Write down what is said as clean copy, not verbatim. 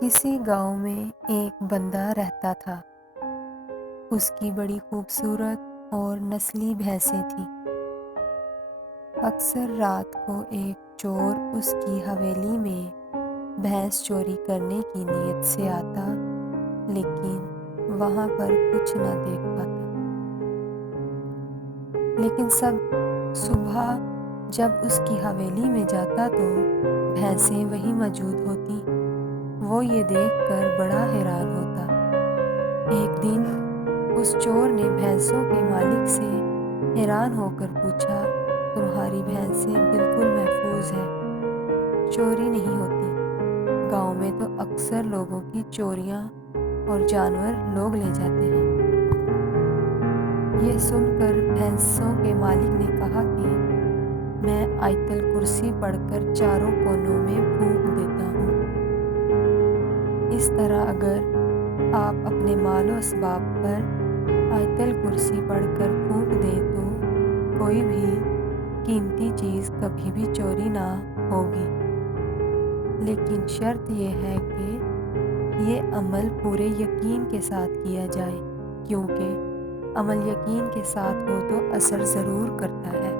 کسی گاؤں میں ایک بندہ رہتا تھا۔ اس کی بڑی خوبصورت اور نسلی بھینسیں تھیں۔ اکثر رات کو ایک چور اس کی حویلی میں بھینس چوری کرنے کی نیت سے آتا، لیکن وہاں پر کچھ نہ دیکھ پاتا۔ لیکن صبح جب اس کی حویلی میں جاتا تو بھینسیں وہیں موجود ہوتی۔ وہ یہ دیکھ کر بڑا حیران ہوتا۔ ایک دن اس چور نے بھینسوں کے مالک سے حیران ہو کر پوچھا، تمہاری بھینسیں بالکل محفوظ ہیں، چوری نہیں ہوتی۔ گاؤں میں تو اکثر لوگوں کی چوریاں اور جانور لوگ لے جاتے ہیں۔ یہ سن کر بھینسوں کے مالک نے کہا کہ میں آیت الکرسی پڑھ کر چاروں کونوں میں پھونک دیتا ہوں۔ اس طرح اگر آپ اپنے مال و اسباب پر آیت الکرسی پڑھ کر پھونک دیں تو کوئی بھی قیمتی چیز کبھی بھی چوری نہ ہوگی۔ لیکن شرط یہ ہے کہ یہ عمل پورے یقین کے ساتھ کیا جائے، کیونکہ عمل یقین کے ساتھ ہو تو اثر ضرور کرتا ہے۔